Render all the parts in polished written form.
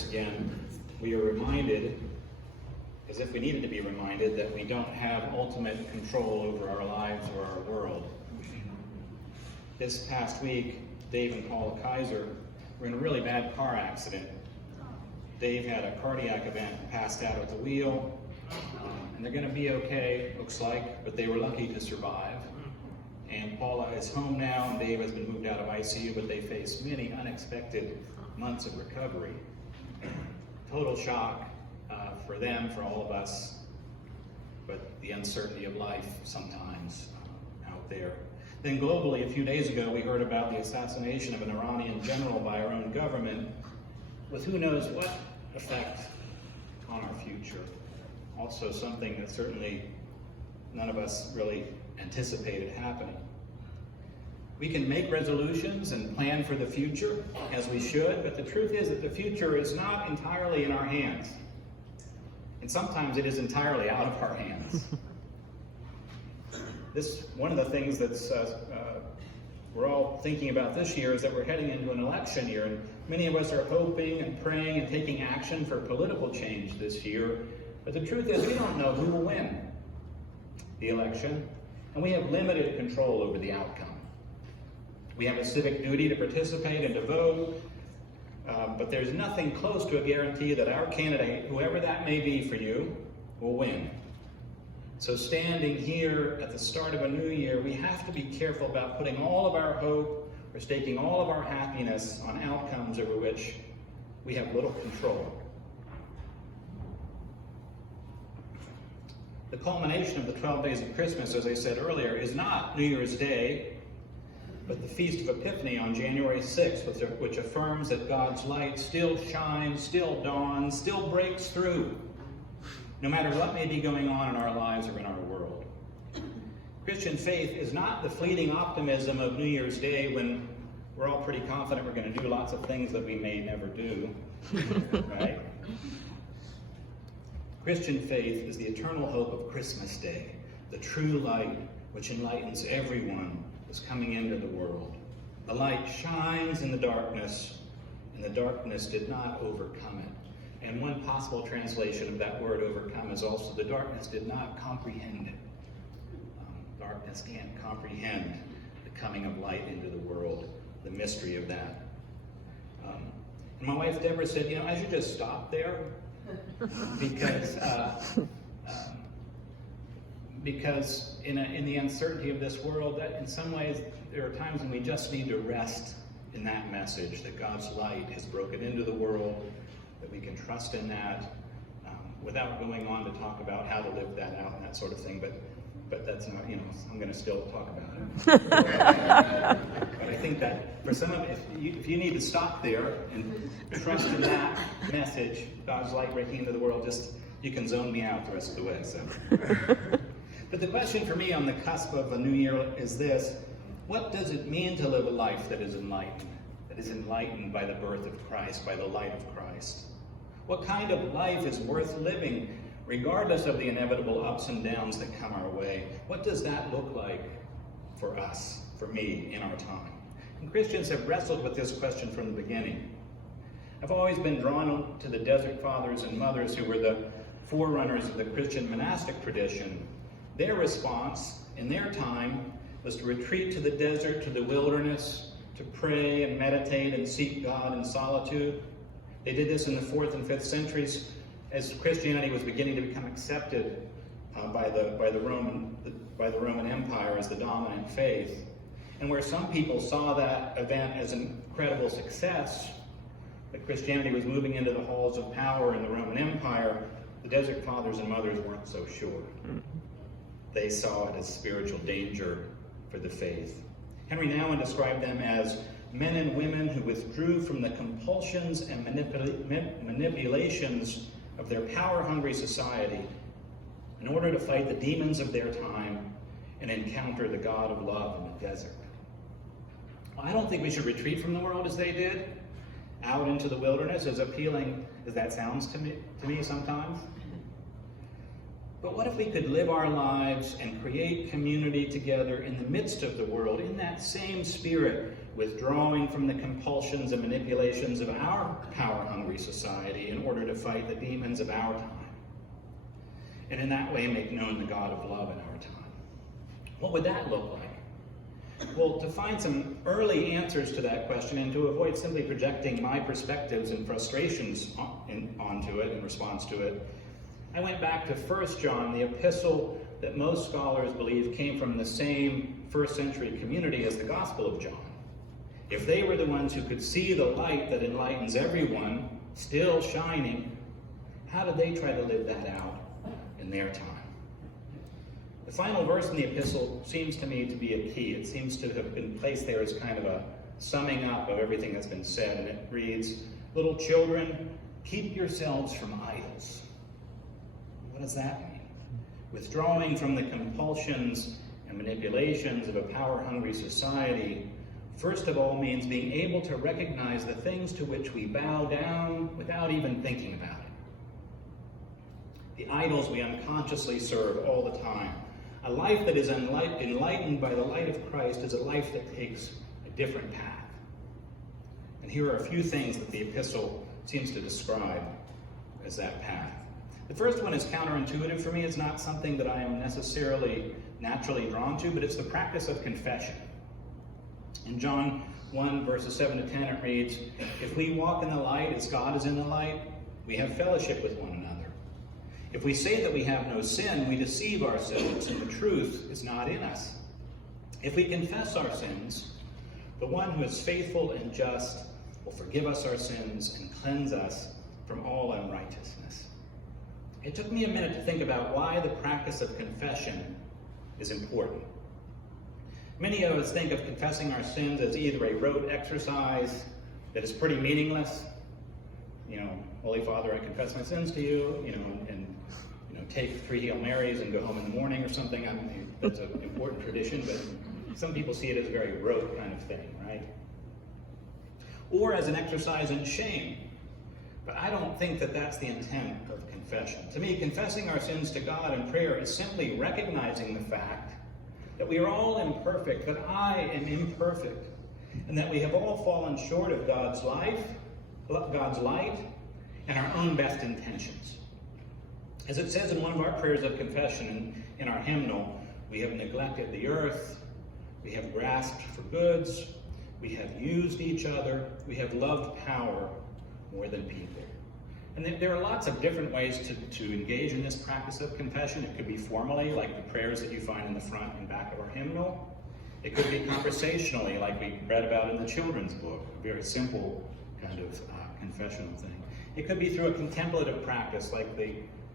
Again, we are reminded, as if we needed to be reminded, that we don't have ultimate control over our lives or our world. This past week, Dave and Paula Kaiser were in a really bad car accident. Dave had a cardiac event, passed out at the wheel, and they're going to be okay, looks like, but they were lucky to survive. And Paula is home now, and Dave has been moved out of ICU, but they face many unexpected months of recovery. Total shock for them, for all of us, but the uncertainty of life sometimes out there. Then globally, a few days ago, we heard about the assassination of an Iranian general by our own government, with who knows what effect on our future. Also something that certainly none of us really anticipated happening. We can make resolutions and plan for the future, as we should, but the truth is that the future is not entirely in our hands. And sometimes it is entirely out of our hands. One of the things that's we're all thinking about this year is that we're heading into an election year, and many of us are hoping and praying and taking action for political change this year. But the truth is we don't know who will win the election, and we have limited control over the outcome. We have a civic duty to participate and to vote, but there's nothing close to a guarantee that our candidate, whoever that may be for you, will win. So standing here at the start of a new year, we have to be careful about putting all of our hope or staking all of our happiness on outcomes over which we have little control. The culmination of the 12 days of Christmas, as I said earlier, is not New Year's Day, but the Feast of Epiphany on January 6th, which affirms that God's light still shines, still dawns, still breaks through, no matter what may be going on in our lives or in our world. Christian faith is not the fleeting optimism of New Year's Day when we're all pretty confident we're going to do lots of things that we may never do, right? Christian faith is the eternal hope of Christmas Day, the true light which enlightens everyone is coming into the world. The light shines in the darkness, and the darkness did not overcome it. And one possible translation of that word overcome is also the darkness did not comprehend it. Darkness can't comprehend the coming of light into the world, the mystery of that. And my wife Deborah said, I should just stop there because in the uncertainty of this world, that in some ways there are times when we just need to rest in that message that God's light has broken into the world, that we can trust in that, without going on to talk about how to live that out and that sort of thing. But that's not, I'm going to still talk about it. But I think that for some of if you need to stop there and trust in that message, God's light breaking into the world, you can zone me out the rest of the way. So. But the question for me on the cusp of a new year is this: what does it mean to live a life that is enlightened by the birth of Christ, by the light of Christ? What kind of life is worth living, regardless of the inevitable ups and downs that come our way? What does that look like for us, for me, in our time? And Christians have wrestled with this question from the beginning. I've always been drawn to the desert fathers and mothers who were the forerunners of the Christian monastic tradition. Their response in their time was to retreat to the desert, to the wilderness, to pray and meditate and seek God in solitude. They did this in the 4th and 5th centuries as Christianity was beginning to become accepted by the Roman Empire as the dominant faith. And where some people saw that event as an incredible success, that Christianity was moving into the halls of power in the Roman Empire, the desert fathers and mothers weren't so sure. They saw it as spiritual danger for the faith. Henry Nouwen described them as men and women who withdrew from the compulsions and manipulations of their power-hungry society in order to fight the demons of their time and encounter the God of love in the desert. I don't think we should retreat from the world as they did, out into the wilderness, as appealing as that sounds to me sometimes. But what if we could live our lives and create community together in the midst of the world, in that same spirit withdrawing from the compulsions and manipulations of our power-hungry society in order to fight the demons of our time, and in that way make known the God of love in our time. What would that look like? Well, to find some early answers to that question and to avoid simply projecting my perspectives and frustrations onto it in response to it, I went back to 1 John, the epistle that most scholars believe came from the same first century community as the Gospel of John. If they were the ones who could see the light that enlightens everyone, still shining, how did they try to live that out in their time? The final verse in the epistle seems to me to be a key. It seems to have been placed there as kind of a summing up of everything that's been said, and it reads, "Little children, keep yourselves from idols." What does that mean? Withdrawing from the compulsions and manipulations of a power-hungry society, first of all, means being able to recognize the things to which we bow down without even thinking about it. The idols we unconsciously serve all the time. A life that is enlightened by the light of Christ is a life that takes a different path. And here are a few things that the epistle seems to describe as that path. The first one is counterintuitive for me. It's not something that I am necessarily naturally drawn to, but it's the practice of confession. In John 1, verses 7 to 10, it reads, "If we walk in the light as God is in the light, we have fellowship with one another. If we say that we have no sin, we deceive ourselves, and the truth is not in us. If we confess our sins, the one who is faithful and just will forgive us our sins and cleanse us from all unrighteousness." It took me a minute to think about why the practice of confession is important. Many of us think of confessing our sins as either a rote exercise that is pretty meaningless. Holy Father, I confess my sins to you, and take 3 Hail Marys and go home in the morning or something. I mean, that's an important tradition, but some people see it as a very rote kind of thing, right? Or as an exercise in shame. But I don't think that that's the intent of confession. To me, confessing our sins to God in prayer is simply recognizing the fact that we are all imperfect, that I am imperfect, and that we have all fallen short of God's light, and our own best intentions. As it says in one of our prayers of confession in our hymnal, we have neglected the earth, we have grasped for goods, we have used each other, we have loved power more than people. And there are lots of different ways to engage in this practice of confession. It could be formally, like the prayers that you find in the front and back of our hymnal. It could be conversationally, like we read about in the children's book, a very simple kind of confessional thing. It could be through a contemplative practice, like the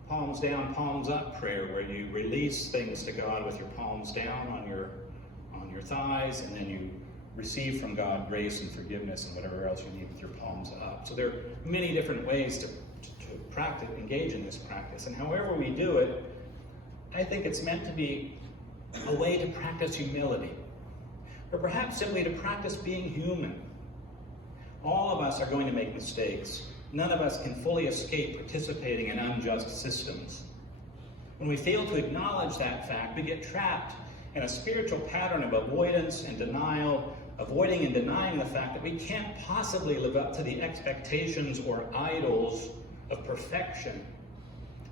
palms down, palms up prayer, where you release things to God with your palms down on your thighs, and then you receive from God grace and forgiveness and whatever else you need with your palms up. So there are many different ways to engage in this practice. And however we do it, I think it's meant to be a way to practice humility, or perhaps simply to practice being human. All of us are going to make mistakes. None of us can fully escape participating in unjust systems. When we fail to acknowledge that fact, we get trapped in a spiritual pattern of avoidance and denial, avoiding and denying the fact that we can't possibly live up to the expectations or idols of perfection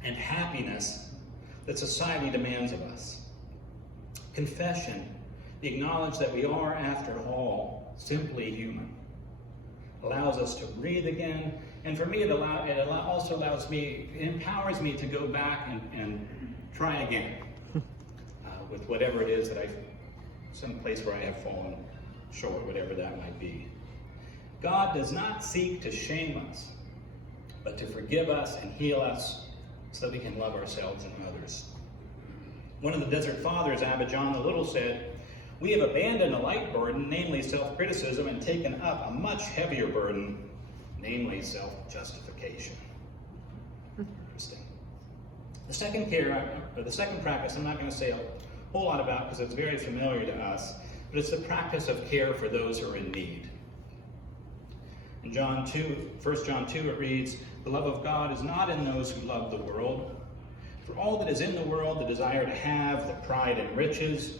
and happiness that society demands of us. Confession, the acknowledge that we are, after all, simply human, allows us to breathe again. And for me, it also empowers me to go back and try again with whatever it is that some place where I have fallen short, whatever that might be. God does not seek to shame us, but to forgive us and heal us so that we can love ourselves and others. One of the Desert Fathers, Abba John the Little, said, "We have abandoned a light burden, namely self-criticism, and taken up a much heavier burden, namely self-justification." Interesting. The second practice I'm not going to say a whole lot about because it's very familiar to us, but it's the practice of care for those who are in need. In 1 John 2, it reads, "The love of God is not in those who love the world. For all that is in the world, the desire to have, the pride in riches,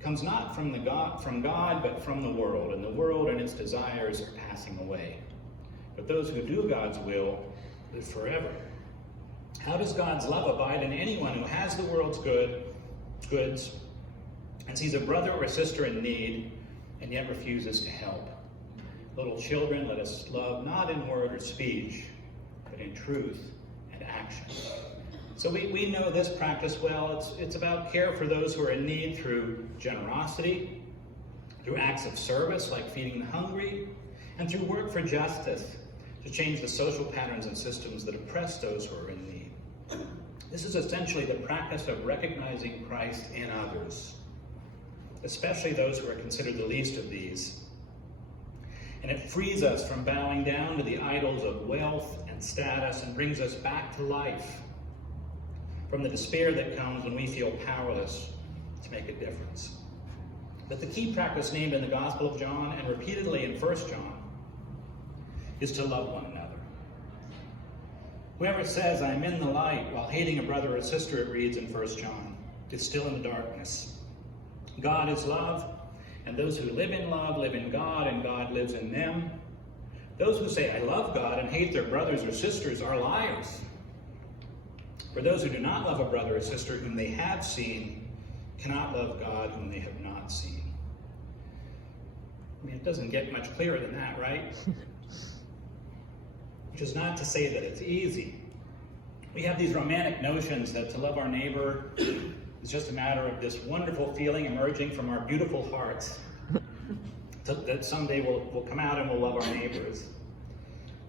comes not from God, but from the world, and the world and its desires are passing away. But those who do God's will live forever. How does God's love abide in anyone who has the world's goods and sees a brother or a sister in need and yet refuses to help? Little children, let us love not in word or speech, but in truth and action. So we know this practice well. It's about care for those who are in need through generosity, through acts of service like feeding the hungry, and through work for justice to change the social patterns and systems that oppress those who are in need. This is essentially the practice of recognizing Christ in others, especially those who are considered the least of these. And it frees us from bowing down to the idols of wealth and status and brings us back to life, from the despair that comes when we feel powerless to make a difference. But the key practice named in the Gospel of John and repeatedly in 1 John is to love one another. Whoever says, "I'm in the light," while hating a brother or sister, it reads in 1 John, is still in the darkness. God is love, and those who live in love live in God, and God lives in them. Those who say, "I love God," and hate their brothers or sisters are liars. For those who do not love a brother or sister whom they have seen cannot love God whom they have not seen. I mean, it doesn't get much clearer than that, right? Which is not to say that it's easy. We have these romantic notions that to love our neighbor is just a matter of this wonderful feeling emerging from our beautiful hearts that someday we'll come out and we'll love our neighbors.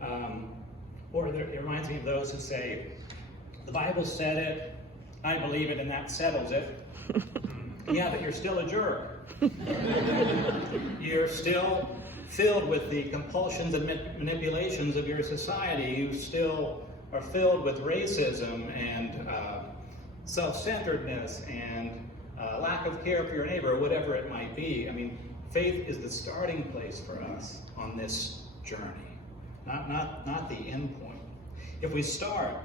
It reminds me of those who say, "The Bible said it, I believe it, and that settles it." Yeah, but you're still a jerk. You're still filled with the compulsions and manipulations of your society. You still are filled with racism and self-centeredness and lack of care for your neighbor, or whatever it might be. I mean, faith is the starting place for us on this journey, not the end point. If we start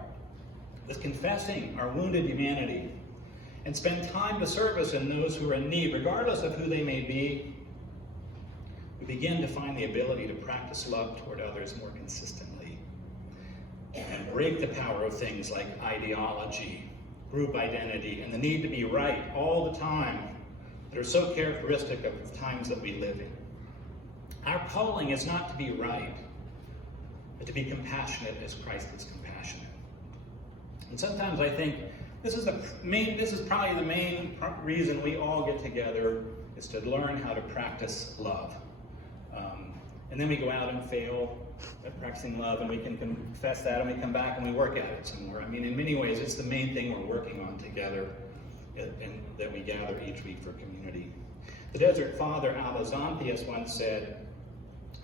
with confessing our wounded humanity and spend time to service in those who are in need, regardless of who they may be, we begin to find the ability to practice love toward others more consistently and break the power of things like ideology, group identity, and the need to be right all the time that are so characteristic of the times that we live in. Our calling is not to be right, but to be compassionate as Christ is compassionate. And sometimes I think this is probably the main reason we all get together, is to learn how to practice love. And then we go out and fail at practicing love, and we can confess that, and we come back and we work at it some more. I mean, in many ways, it's the main thing we're working on together, and that we gather each week for community. The Desert Father Alazanthius once said,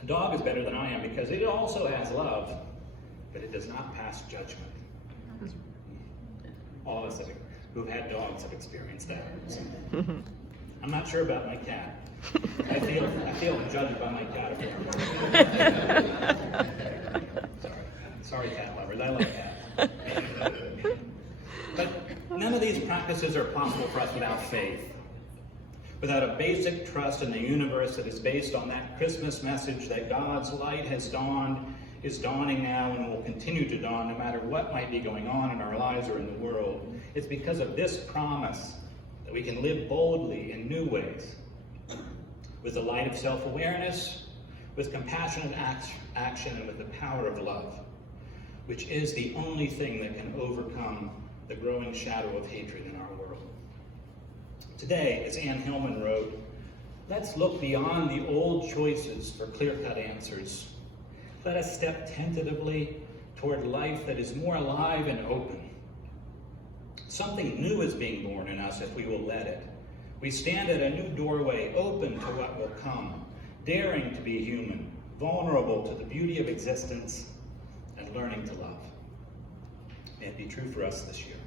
"A dog is better than I am because it also has love, but it does not pass judgment." All of us who've had dogs have experienced that. So, I'm not sure about my cat. I feel judged by my cat. Sorry, cat lovers. I love cats. But none of these practices are possible for us without faith. Without a basic trust in the universe that is based on that Christmas message that God's light has dawned, is dawning now, and will continue to dawn no matter what might be going on in our lives or in the world. It's because of this promise that we can live boldly in new ways, with the light of self-awareness, with compassionate action, and with the power of love, which is the only thing that can overcome the growing shadow of hatred in our world. Today, as Anne Hillman wrote, let's look beyond the old choices for clear-cut answers. Let us step tentatively toward life that is more alive and open. Something new is being born in us if we will let it. We stand at a new doorway, open to what will come, daring to be human, vulnerable to the beauty of existence, and learning to love. May it be true for us this year.